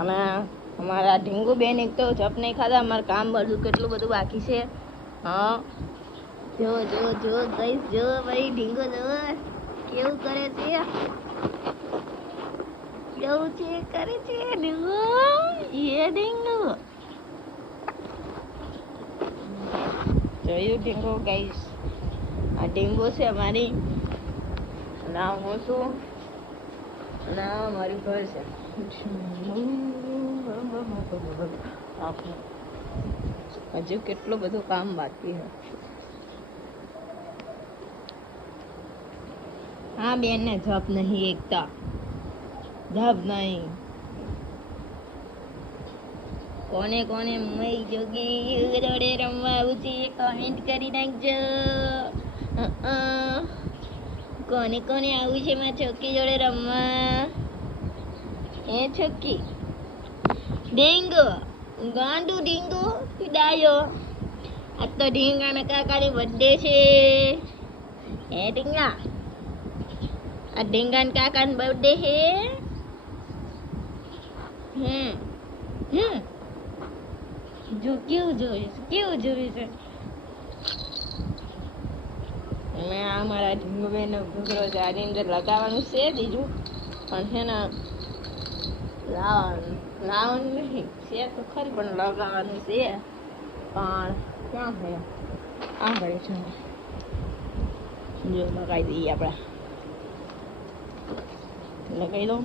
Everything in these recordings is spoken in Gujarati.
અમે અમારા ઢીંગુ બેન એક તો જપ નહીં ખાધા, અમારું કામ બધું કેટલું બધું બાકી છે. હા જો જો જો ગઈશ, જો ભાઈ ઢીંગો જો કેવું કરે છે, કેવું છે કરે છે ઢીંગો, એ ઢીંગો જોયું ઢીંગો ગાઈસ. આ ઢીંગો છે અમારી, ના હું છું, ના મારું ઘર છે. હજુ કેટલું બધું કામ બાકી છે. હા બેન ને જપ નહીં, એકતા જપ નહીં. કોને કોને મય જોગી જોડે રમવા આવું છે કોમેન્ટ કરી નાખજો. કોને કોને આવું છે મારા છોકરી જોડે રમવા? એ છોકરી ઢીંગો ગાંડુ ઢીંગો ડાયો. આ તો ઢીંગાના કાકાની બર્થડે છે. હે ઢીંગા, આ ઢીંગાના કાકાની બર્થડે છે. જો કેવું જોયું છે, કેવું જોયું છે. મેં આ મારા ઢીંગુબેનનો ઘૂઘરો છે, આની અંદર લગાવવાનું છે બીજું, પણ છે ને લાવવાનું નહીં છે તો ખરી, પણ લગાવવાનું છે. પણ ક્યાં છે? આ ઘરે છે, જો લગાવી દઈએ આપણે, લગાવી દઉં.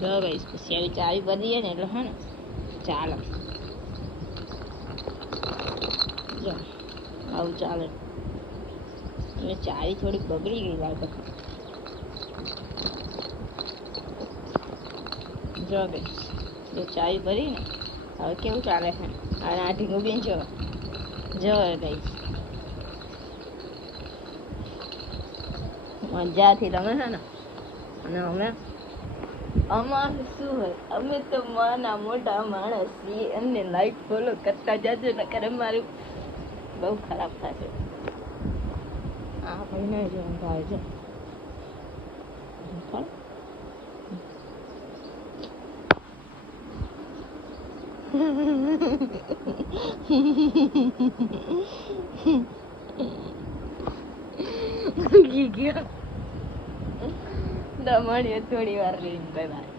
જો ગઈશ પછી આવી ચાવી બદલીએ ને એટલે હે ને ચાલે. જો આવું ચાલે. એટલે ચાવી થોડીક બગડી ગઈ લાગે. જો ગઈશ જો ચાવી ભરી ને હવે કેવું ચાલે છે. અને આ ઢીંગુ બેન જો જો ગઈશ મજાથી રમે છે ને. અને અમે અમારું શું હોય, અમે તો નાના મોટા માણસ છીએ, એમને લાઈક ફોલો કરતા જજો નકર અમારું બહુ ખરાબ થશે. આ ભાઈને જો ભાઈ જો મળીએ થોડી વાર રહીને. Bye bye.